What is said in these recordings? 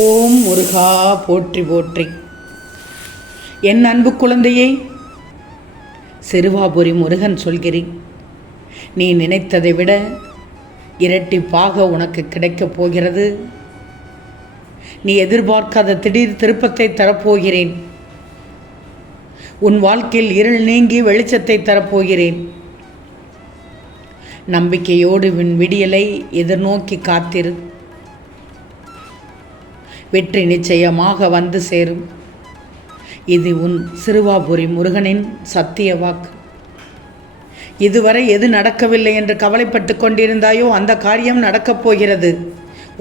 ஓம் முருகா போற்றி போற்றி. என் அன்பு குழந்தையை, சிறுவாபுரி முருகன் சொல்கிறேன், நீ நினைத்ததை விட இரட்டிப்பாக உனக்கு கிடைக்கப் போகிறது. நீ எதிர்பார்க்காத திடீர் திருப்பத்தை தரப்போகிறேன். உன் வாழ்க்கையில் இருள் நீங்கி வெளிச்சத்தை தரப்போகிறேன். நம்பிக்கையோடு உன் விடியலை எதிர்நோக்கி காத்திரு. வெற்றி நிச்சயமாக வந்து சேரும். இது உன் சிறுவாபுரி முருகனின் சத்திய வாக்கு. இதுவரை எது நடக்கவில்லை என்று கவலைப்பட்டு கொண்டிருந்தாயோ அந்த காரியம் நடக்கப் போகிறது.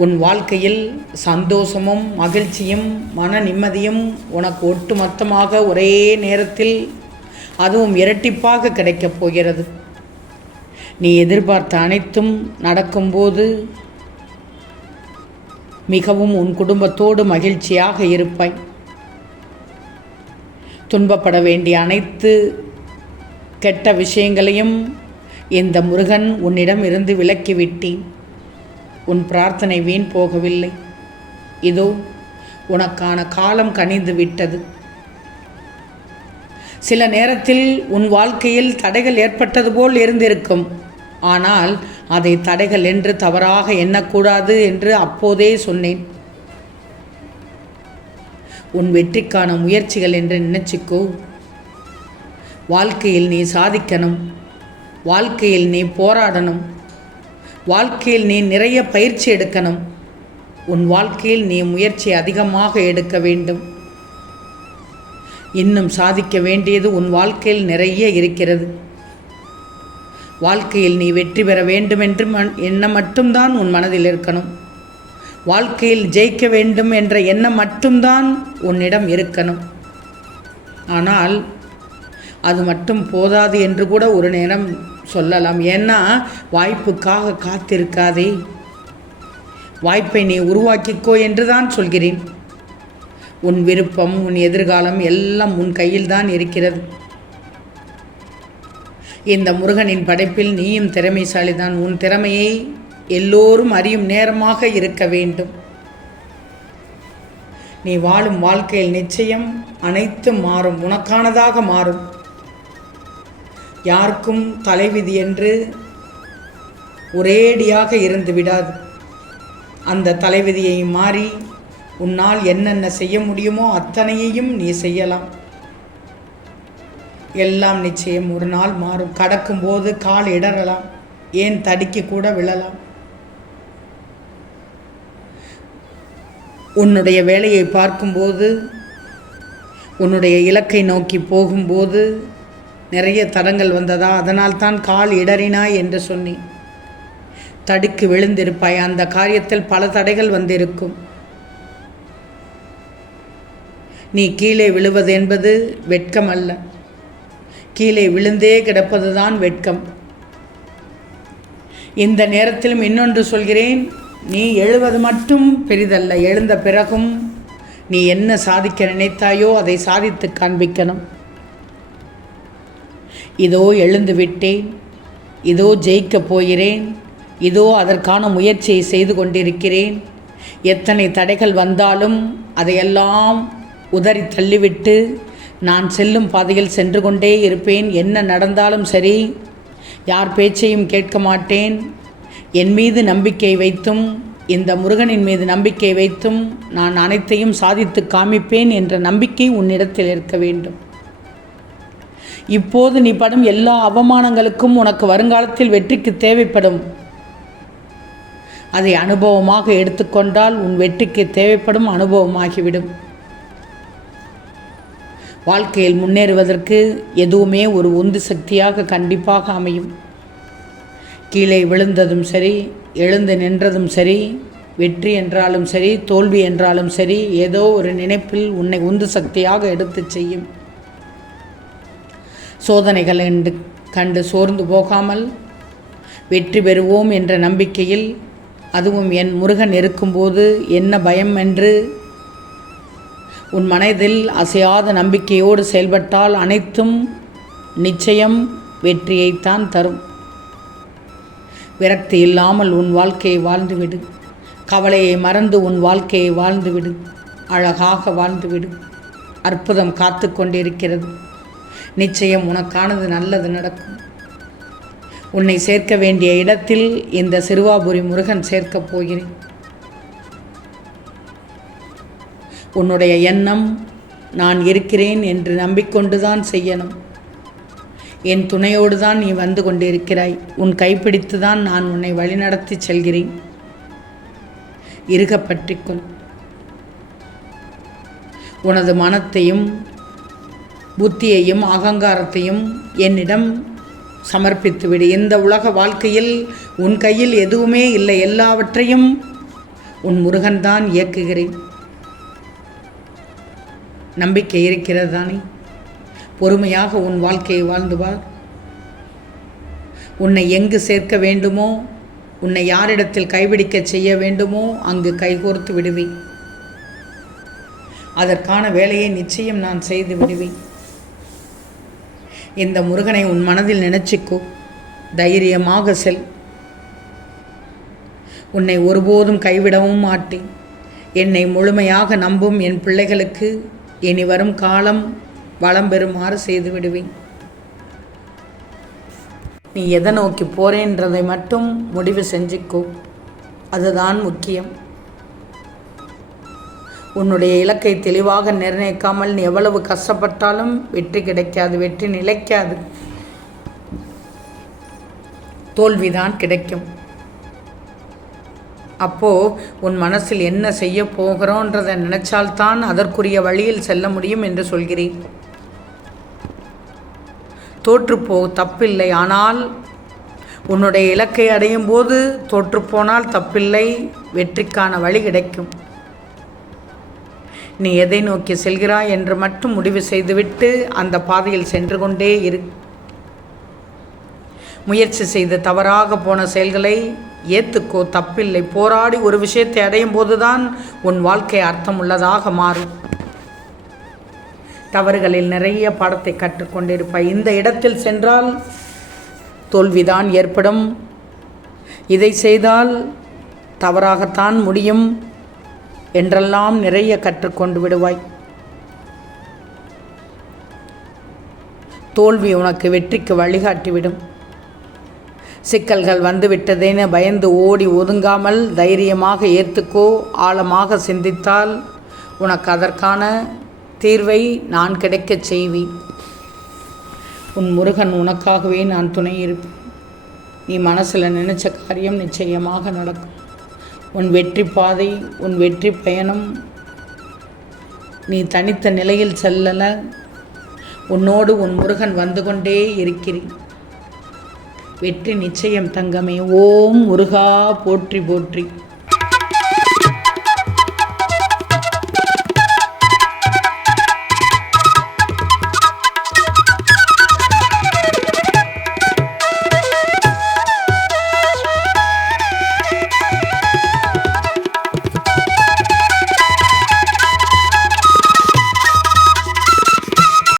உன் வாழ்க்கையில் சந்தோஷமும் மகிழ்ச்சியும் மன நிம்மதியும் உனக்கு ஒட்டுமொத்தமாக ஒரே நேரத்தில், அதுவும் இரட்டிப்பாக கிடைக்கப் போகிறது. நீ எதிர்பார்த்த அனைத்தும் நடக்கும்போது மிகவும் உன் குடும்பத்தோடு மகிழ்ச்சியாக இருப்பாய். துன்பப்பட வேண்டிய அனைத்து கெட்ட விஷயங்களையும் இந்த முருகன் உன்னிடம் இருந்து விலக்கிவிட்டேன். உன் பிரார்த்தனை வீண் போகவில்லை. இதோ உனக்கான காலம் கனிந்து விட்டது. சில நேரத்தில் உன் வாழ்க்கையில் தடைகள் ஏற்பட்டது போல் இருந்திருக்கும். ஆனால் அதை தடைகள் என்று தவறாக எண்ணக்கூடாது என்று அப்போதே சொன்னேன். உன் வெற்றிக்கான முயற்சிகள் என்று நினைச்சிக்கோ. வாழ்க்கையில் நீ சாதிக்கணும். வாழ்க்கையில் நீ போராடணும். வாழ்க்கையில் நீ நிறைய பயிற்சி எடுக்கணும். உன் வாழ்க்கையில் நீ முயற்சி அதிகமாக எடுக்க வேண்டும். இன்னும் சாதிக்க வேண்டியது உன் வாழ்க்கையில் நிறைய இருக்கிறது. வாழ்க்கையில் நீ வெற்றி பெற வேண்டும் என்று எண்ணம் மட்டும்தான் உன் மனதில் இருக்கணும். வாழ்க்கையில் ஜெயிக்க வேண்டும் என்ற எண்ணம் மட்டும்தான் உன்னிடம் இருக்கணும். ஆனால் அது மட்டும் போதாது என்று கூட ஒரு நேரம் சொல்லலாம். ஏன்னா வாய்ப்புக்காக காத்திருக்காதே. வாய்ப்பை நீ உருவாக்கிக்கோ என்று தான் சொல்கிறேன். உன் விருப்பம், உன் எதிர்காலம் எல்லாம் உன் கையில் தான் இருக்கிறது. இந்த முருகனின் படைப்பில் நீயும் திறமைசாலிதான். உன் திறமையை எல்லோரும் அறியும் நேரமாக இருக்க வேண்டும். நீ வாழும் வாழ்க்கையில் நிச்சயம் அனைத்தும் மாறும், உனக்கானதாக மாறும். யாருக்கும் தலைவிதி என்று ஒரேடியாக இருந்து விடாது. அந்த தலைவிதியை மாறி உன்னால் என்னென்ன செய்ய முடியுமோ அத்தனையையும் நீ செய்யலாம். எல்லாம் நிச்சயம் ஒரு நாள் மாறும். கடக்கும்போது கால் இடறலாம், ஏன் தடிக்கு கூட விழலாம். உன்னுடைய வேலையை பார்க்கும்போது, உன்னுடைய இலக்கை நோக்கி போகும்போது நிறைய தடங்கள் வந்ததா, அதனால் தான் கால் இடறினாய் என்று சொன்னேன். தடுக்கு விழுந்திருப்பாய். அந்த காரியத்தில் பல தடைகள் வந்திருக்கும். நீ கீழே விழுவது என்பது வெட்கம் அல்ல. கீழே விழுந்தே கிடப்பதுதான் வெட்கம். இந்த நேரத்திலும் இன்னொன்று சொல்கிறேன். நீ எழுவது மட்டும் பெரிதல்ல. எழுந்த பிறகும் நீ என்ன சாதிக்க நினைத்தாயோ அதை சாதித்து காண்பிக்கணும். இதோ எழுந்து விட்டேன், இதோ ஜெயிக்கப் போகிறேன், இதோ அதற்கான முயற்சியை செய்து கொண்டிருக்கிறேன். எத்தனை தடைகள் வந்தாலும் அதையெல்லாம் உதறி தள்ளிவிட்டு நான் செல்லும் பாதையில் சென்று கொண்டே இருப்பேன். என்ன நடந்தாலும் சரி, யார் பேச்சையும் கேட்க மாட்டேன். என் மீது நம்பிக்கை வைத்தும், இந்த முருகனின் மீது நம்பிக்கை வைத்தும் நான் அனைத்தையும் சாதித்து காமிப்பேன் என்ற நம்பிக்கை உன்னிடத்தில் இருக்க வேண்டும். இப்போது நீ படும் எல்லா அவமானங்களுக்கும் உனக்கு வருங்காலத்தில் வெற்றிக்கு தேவைப்படும். அதை அனுபவமாக எடுத்துக்கொண்டால் உன் வெற்றிக்கு தேவைப்படும் அனுபவமாகிவிடும். வாழ்க்கையில் முன்னேறுவதற்கு எதுவுமே ஒரு உந்து சக்தியாக கண்டிப்பாக அமையும். கீழே விழுந்ததும் சரி, எழுந்து நின்றதும் சரி, வெற்றி என்றாலும் சரி, தோல்வி என்றாலும் சரி, ஏதோ ஒரு நினைப்பில் உன்னை உந்து சக்தியாக எடுத்து செய்யும். சோதனைகள் என்று கண்டு சோர்ந்து போகாமல் வெற்றி பெறுவோம் என்ற நம்பிக்கையில், அதுவும் என் முருகன் இருக்கும்போது என்ன பயம் என்று உன் மனதில் அசையாத நம்பிக்கையோடு செயல்பட்டால் அனைத்தும் நிச்சயம் வெற்றியைத்தான் தரும். விரக்தி இல்லாமல் உன் வாழ்க்கையை வாழ்ந்துவிடு. கவலையை மறந்து உன் வாழ்க்கையை வாழ்ந்துவிடு. அழகாக வாழ்ந்துவிடு. அற்புதம் காத்து கொண்டிருக்கிறது. நிச்சயம் உனக்கானது நல்லது நடக்கும். உன்னை சேர்க்க வேண்டிய இடத்தில் இந்த சிறுவாபுரி முருகன் சேர்க்கப் போகிறேன். உன்னுடைய எண்ணம் நான் இருக்கிறேன் என்று நம்பிக்கொண்டுதான் செய்யணும். என் துணையோடு தான் நீ வந்து கொண்டிருக்கிறாய். உன் கைப்பிடித்து தான் நான் உன்னை வழிநடத்தி செல்கிறேன். இறுகப்பற்றிக்கொள். உனது மனத்தையும் புத்தியையும் அகங்காரத்தையும் என்னிடம் சமர்ப்பித்துவிடு. இந்த உலக வாழ்க்கையில் உன் கையில் எதுவுமே இல்லை. எல்லாவற்றையும் உன் முருகன்தான் இயக்குகிறேன். நம்பிக்கை இருக்கிறது தானே? பொறுமையாக உன் வாழ்க்கையை வாழ்ந்து வா. உன்னை எங்கு சேர்க்க வேண்டுமோ, உன்னை யாரிடத்தில் கைபிடிக்க செய்ய வேண்டுமோ அங்கு கைகோர்த்து விடுவேன். அதற்கான வேலையை நிச்சயம் நான் செய்து விடுவேன். இந்த முருகனை உன் மனதில் நினைச்சிக்கோ. தைரியமாக செல். உன்னை ஒருபோதும் கைவிடவும் மாட்டேன். என்னை முழுமையாக நம்பும் என் பிள்ளைகளுக்கு இனி வரும் காலம் வளம் பெறுமாறு செய்து விடுவேன். நீ எதை நோக்கி போறேன்றதை மட்டும் முடிவு செஞ்சுக்கோ. அதுதான் முக்கியம். உன்னுடைய இலக்கை தெளிவாக நிர்ணயிக்காமல் நீ எவ்வளவு கஷ்டப்பட்டாலும் வெற்றி கிடைக்காது. வெற்றி நிலைக்காது. தோல்விதான் கிடைக்கும். அப்போது உன் மனசில் என்ன செய்ய போகிறோன்றதை நினைச்சால்தான் அதற்குரிய வழியில் செல்ல முடியும் என்று சொல்கிறேன். தோற்றுப்போ, தப்பில்லை. ஆனால் உன்னுடைய இலக்கை அடையும் போது தோற்றுப்போனால் தப்பில்லை. வெற்றிக்கான வழி கிடைக்கும். நீ எதை நோக்கி செல்கிறாய் என்று மட்டும் முடிவு செய்துவிட்டு அந்த பாதையில் சென்று கொண்டே இரு. முயற்சி செய்து தவறாக போன செயல்களை ஏற்றுக்கோ. தப்பில்லை. போராடி ஒரு விஷயத்தை அடையும் போதுதான் உன் வாழ்க்கை அர்த்தமுள்ளதாக மாறும். தவறுகளில் நிறைய பாடத்தை கற்றுக்கொண்டிருப்பாய். இந்த இடத்தில் சென்றால் தோல்விதான் ஏற்படும். இதை செய்தால் தவறாகத்தான் முடியும் என்றெல்லாம் நிறைய கற்றுக்கொண்டு விடுவாய். தோல்வி உனக்கு வெற்றிக்கு வழிகாட்டிவிடும். சிக்கல்கள் வந்துவிட்டதேன்னு பயந்து ஓடி ஒதுங்காமல் தைரியமாக ஏற்றுக்கோ. ஆழமாக சிந்தித்தால் உனக்கு அதற்கான தீர்வை நான் கிடைக்கச் செய்வேன். உன் முருகன் உனக்காகவே நான் துணை இருப்பேன். நீ மனசில் நினைச்ச காரியம் நிச்சயமாக நடக்கும். உன் வெற்றி பாதை, உன் வெற்றி பயணம் நீ தனித்த நிலையில் செல்லல. உன்னோடு உன் முருகன் வந்து கொண்டே இருக்கிறேன். வெற்றி நிச்சயம் தங்கமே. ஓம் முருகா போற்றி போற்றி.